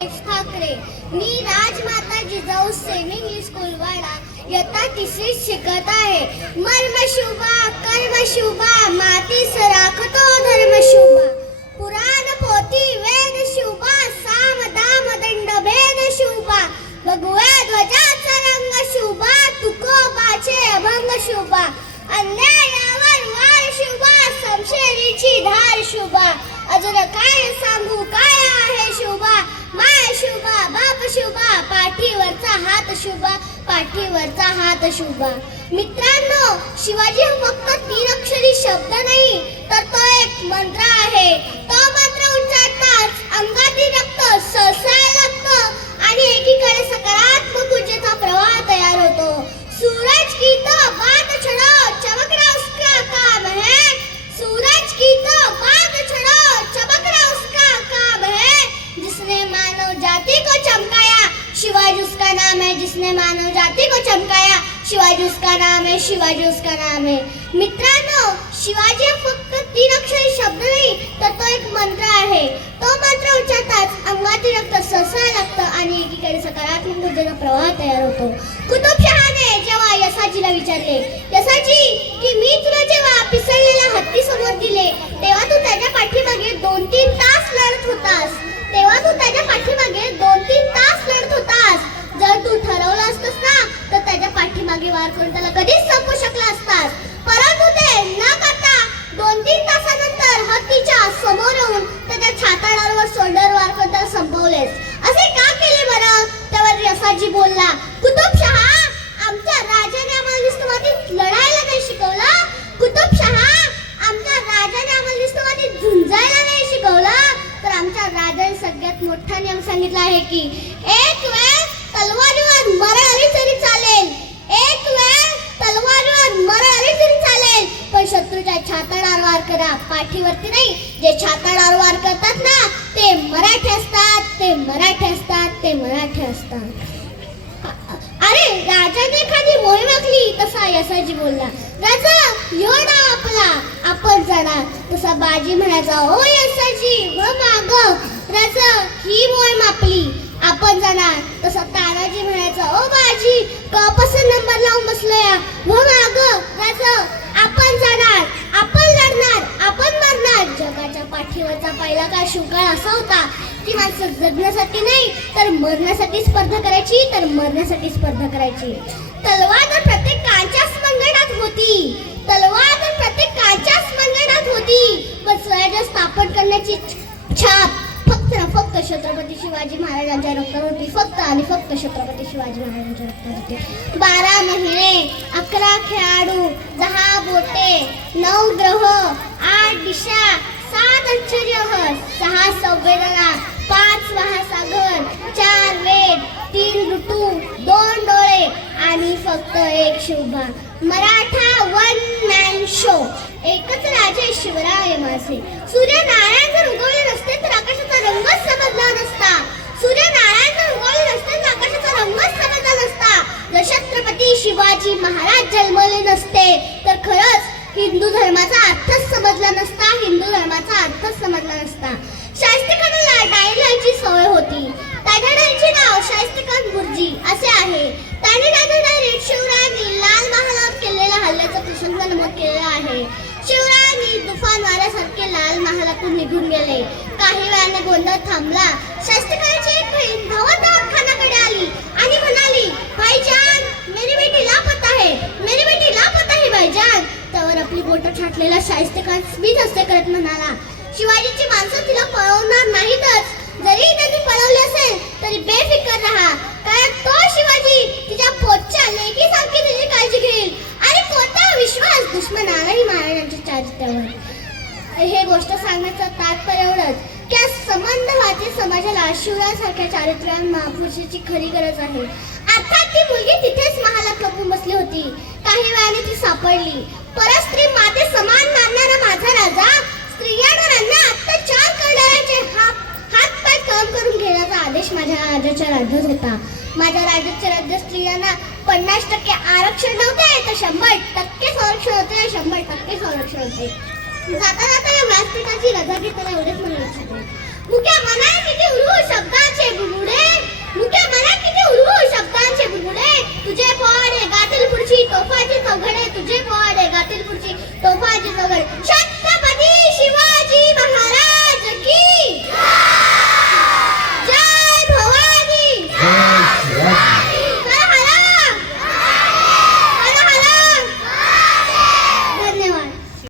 ठाकरे. मी राजमाता जिजाऊ सैनिक English school वाडा इयत्ता तिसरीत शिकत आहे. मर्म शुभा कर्म शुभा मातीस राखतो धर्म शुभा. पुराण पोथी वेद शुभा साम दाम दंड भेद शुभा. भगव्या ध्वजाचा रंग शुभा तुकोबाचे अभंग शुभा. अन्यायावर वार शुभा समशेरीची धार शुभा. अजून काय सांगू काय आहे शुभा. माय शुभा बाप शुभा पाठीवरचा हात शुभा पाठीवरचा हात शुभा. मित्रांनो, शिवाजी हा फक्त 3 अक्षरी शब्द नाही तर तो एक मंत्र आहे. तो मंत्र उच्चारताच अंगातील रक्त सळसळायला लागतं आणि एकीकडे सकारात्मक ऊर्जेचा प्रवाह तयार होतो. सूरज की तो बात छोड़ो चमकना उसका काम है. सूरज की तो बात छोड़ो चमकना उसका काम है. जिसने मानव जाति को चमकाया शिवाजी उसका नाम है. जिसने मानव जाति को चमकाया शिवाजी उसका नाम है. शिवाजी उसका नाम है. मित्रांनो, शिवाजी हा फक्त 3 अक्षरी शब्द नाही तर तो एक मंत्र आहे. तो मंत्र उच्चारताच अंगातील रक्त सळसळायला लागतं आणि एकीकडे सकारात्मक ऊर्जेचा प्रवाह तयार होतो. कुतुबशहाने जेव्हा यसाजीला विचारले, यसाजी की मी तुला जेव्हा पिसळलेल्या हत्ती समोर दिले तेव्हा तू त्याच्या पाठीमागे 2-3 तास लढत होतास. तेव्हा तू त्याच्या पाठीमागे 2-3 तास लढत होतास. जर तू ठरवलं असतंस ना तर त्याच्या पाठीमागे वार करून त्याला कधीच संपवू शकला असतास. परंतु ते न करता 2-3 तासानंतर हत्तीच्या समोर येऊन त्याच्या छाताडावर सोल्डर वार करून त्याला संपवलेस. असे का केले बरं? त्यावर यसाजी बोलला, कुतुबशहा, आमच्या राजाने आम्हाला निस्तवादीत लढायला नाही शिकवलं. कुतुबशहा, आमच्या राजाने आम्हाला निस्तवादीत झुंजायला नाही शिकवलं. तर आमच्या राजाने सगळ्यात मोठा नियम सांगितला आहे की एक वेळ तलवारीवर मरण आली तरी चालेल. एक वेळ तलवारीवर मरण आली तरी चालेल, पण शत्रूच्या छाताडावर वार करा, पाठीवरती नाही. जे छाताडावर वार करतात ना ते मराठी असतात. ते मराठी असतात. ते मराठी असतात. अरे, राजाने एखादी मोहीम आखली तसा यसाजी बोलला, राजा ह्यो डाव आपला आपण जाणार. तसा बाजी म्हणायचा, ओ यसाजी व माग राजा ही मोहीम आपली आपण जाणार. तसा तानाजी म्हणायचा, ओ बाजी कपासून नंबर लावून बसलोया व माग राजा आपण जाणार. आपण लढणार. आपण मरणार. जगाच्या पाठीवरचा पहिला काळ शिवकाळ असा होता की माणसं जगण्यासाठी नाही तर मरण्यासाठी स्पर्धा करायची. तर मरण्यासाठी स्पर्धा करायची. तलवार तर प्रत्येकाच्याच मनगटात होती. तलवार तर प्रत्येकाच्याच मनगटात होती. पण स्वराज्य स्थापन करण्याची छाप फक्त छत्रपती शिवाजी महाराजांच्या रक्तावर होती. फक्त आणि फक्त छत्रपती शिवाजी महाराजांच्या रक्तावर होती. 12 महिने 11 खेळाडू 10 बोटे 9 ग्रह 8 दिशा 7 आश्चर्य 6 संवेदना 5 महासागर 4 वेद 3 ऋतू 2 डोळे आणि फक्त एक शोभा. Maratha one man show. एकच राजे शिवराय माझे. सूर्यनारायण जर उगवले नसते तर आकाशाचा रंगच समजला नसता. सूर्यनारायण जर उगवले नसते तर आकाशाचा रंगच समजला नसता. जर छत्रपती शिवाजी महाराज जन्मले नसते तर खरंच हिंदू धर्माचा अर्थच समजला नसता. हिंदू धर्माचा अर्थच समजला नसता. शाहिस्तेखानाला डायलॉगची सवय होती. त्याच्या डायरीचे नाव शाहिस्तेखान बुर्जी असे आहे. त्याने त्याच्या डायरीत शिवरायांनी लाल महालावर केलेल्या हल्ल्याचा प्रसंग नमूद केलेला आहे. शिवरायांनी तुफान वाऱ्यासारखे लाल महालातून निघून गेले. काही वेळाने गोंधळ थांबला. शाहिस्तेखानाची एक बहीण धावत धावत खानाकडे आली आणि म्हणाली, भाईजान मेरी बेटी लापता है. मेरी बेटी लापता है भाईजान. त्यावर आपली बोटं छाटलेला शाहिस्तेखान स्मित हस्ते करत म्हणाला, शिवाजीची माणसं तिला पळवणार नाहीतच. जरी त्यांनी पळवले असेल तरी बेफिकर राहा, कारण तो शिवाजी तिच्या पोटच्या लेकीसारखी तिची काळजी घेईल. आणि कोणता विश्वास दुश्मनालाही महाराजांच्या चारित्र्यावर. हे गोष्ट सांगण्याचं तात्पर्य एवढंच की आज संबंधवादी समाजाला शिवरायांसारख्या चारित्र्यवान महापुरुषाची खरी गरज आहे. अर्थात ती मुलगी तिथेच महालात लपून बसली होती. काही वेळाने ती सापडली. परस्त्री माते समान मानणारा माझा राजा स्त्रियांवर अत्याचार करणाऱ्यांचे हात-पाय कम करून घेण्याचा आदेश माझ्या राजाच्या राज्यात होता. माझ्या राज्याच्या राज्यात स्त्रियांना 50% आरक्षण नव्हते तर 100% संरक्षण होते. 100% संरक्षण होते. जाता जाता या व्यासपीठाची रजा घेताना एवढेच म्हणू इच्छिते, मुक्या मनात किती उरू शब्दांचे बुडबुडे, मुक्या मनात किती उरू शब्दांचे बुडबुडे. तुझे पोवाडे गातील पुढची तोफाची चौघडे, तुझे पोवाडे गातील पुढची तोफाची चौघडे.